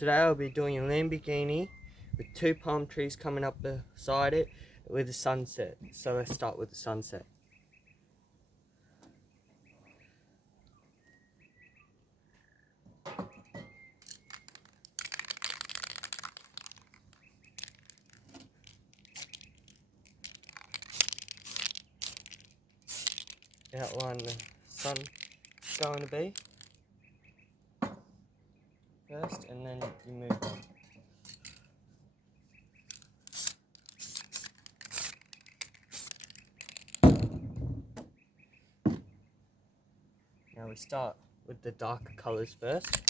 Today I'll be doing a Lamborghini with two palm trees coming up beside it with a sunset. So let's start with the sunset. Outline the sun going to be first, and then you move on. Now we start with the darker colours first.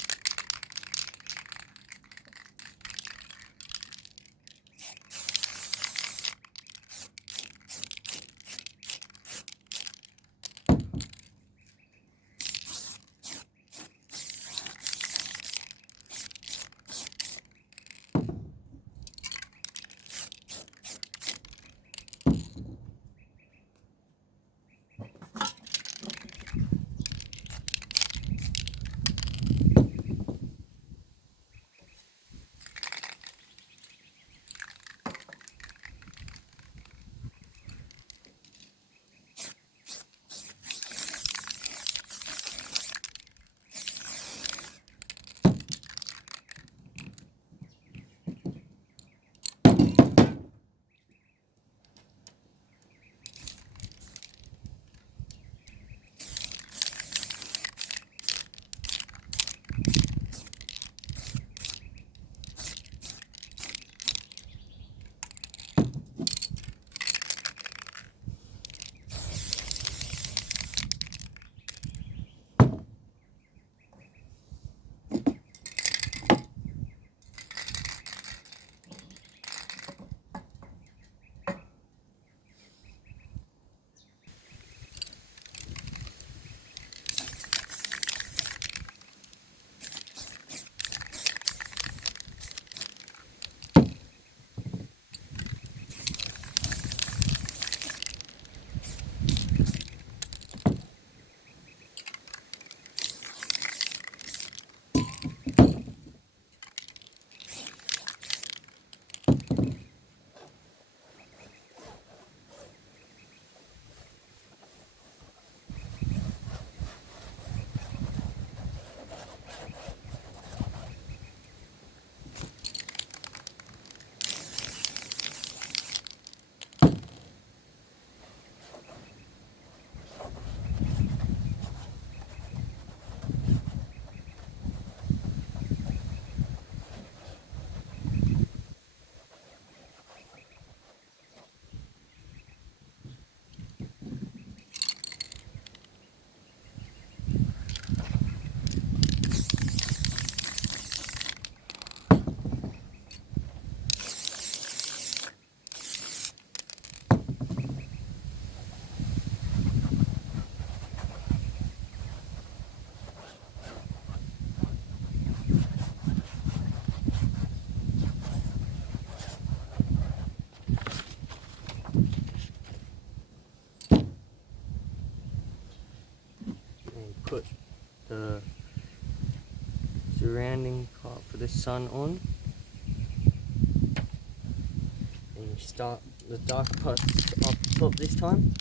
And put the surrounding part for the sun on, and you start the dark parts up top this time.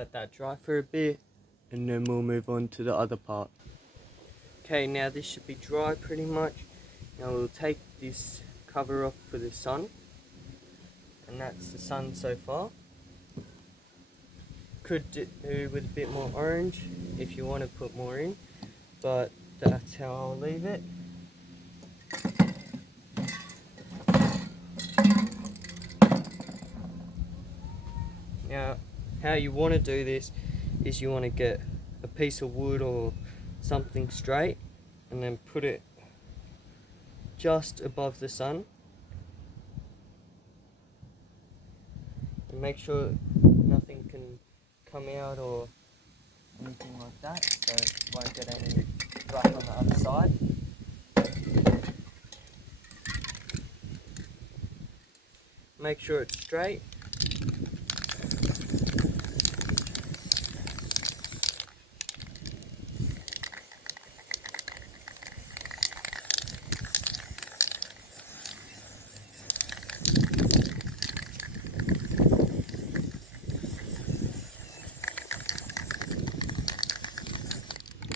let that dry for a bit, and then we'll move on to the other part. Okay, now this should be dry pretty much. Now we'll take this cover off for the sun, and that's the sun so far. Could do with a bit more orange if you want to put more in, but that's how I'll leave it. Now, how you want to do this is you want to get a piece of wood or something straight and then put it just above the sun. And make sure nothing can come out or anything like that, so you won't get any black on the other side. Make sure it's straight.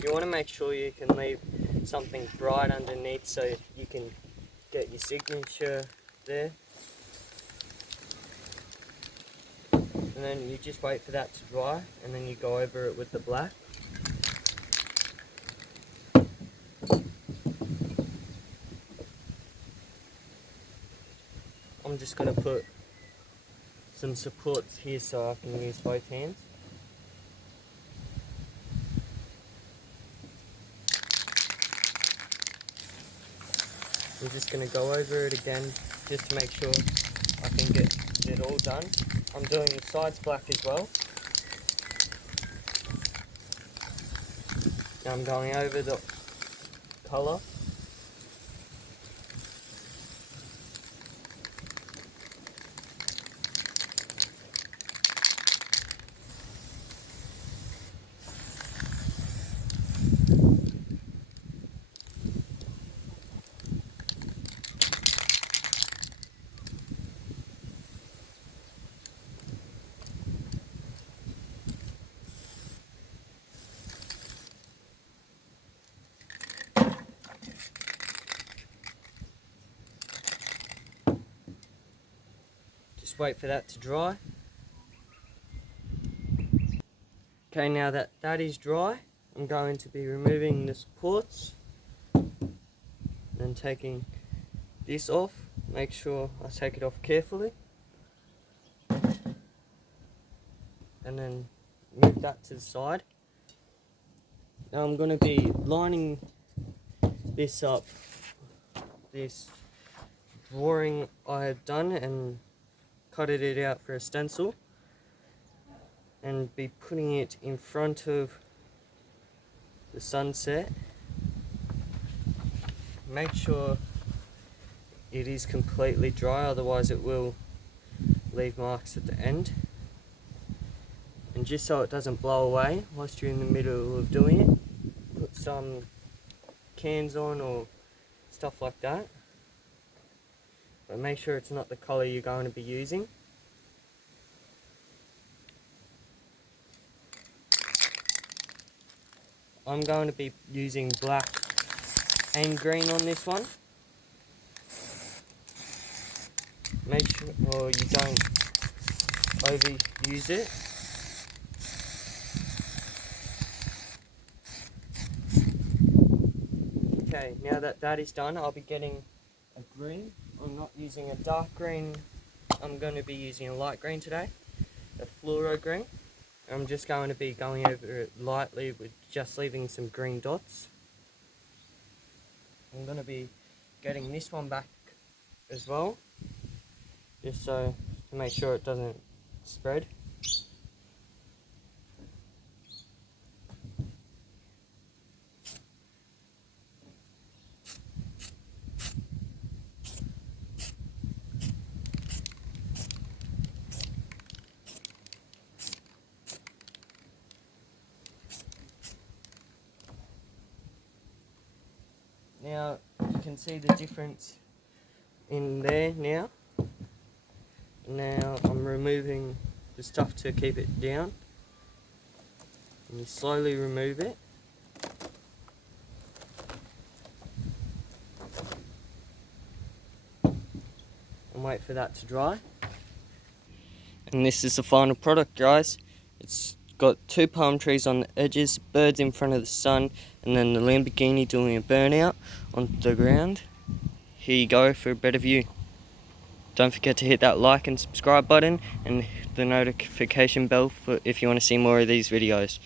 You want to make sure you can leave something bright underneath so you can get your signature there. And then you just wait for that to dry, and then you go over it with the black. I'm just going to put some supports here so I can use both hands. I'm just going to go over it again just to make sure I can get it all done. I'm doing the sides black as well. Now I'm going over the colour. Just wait for that to dry. Okay, now that that is dry, I'm going to be removing the supports and taking this off. Make sure I take it off carefully. And then move that to the side. Now I'm going to be lining this up, this drawing I have done, and cutted it out for a stencil, and be putting it in front of the sunset. Make sure it is completely dry, otherwise it will leave marks at the end. And just so it doesn't blow away whilst you're in the middle of doing it, put some cans on or stuff like that. But make sure it's not the colour you're going to be using. I'm going to be using black and green on this one. Make sure you don't overuse it. Okay, now that that is done, I'll be getting a green. I'm not using a dark green, I'm going to be using a light green today, a fluoro green. I'm just going to be going over it lightly with just leaving some green dots. I'm going to be getting this one back as well, just so to make sure it doesn't spread. Now you can see the difference in there now. Now I'm removing the stuff to keep it down. And you slowly remove it. And wait for that to dry. And this is the final product, guys. It's got 2 palm trees on the edges, birds in front of the sun, and then the Lamborghini doing a burnout on the ground. Here you go for a better view. Don't forget to hit that like and subscribe button and the notification bell if you want to see more of these videos.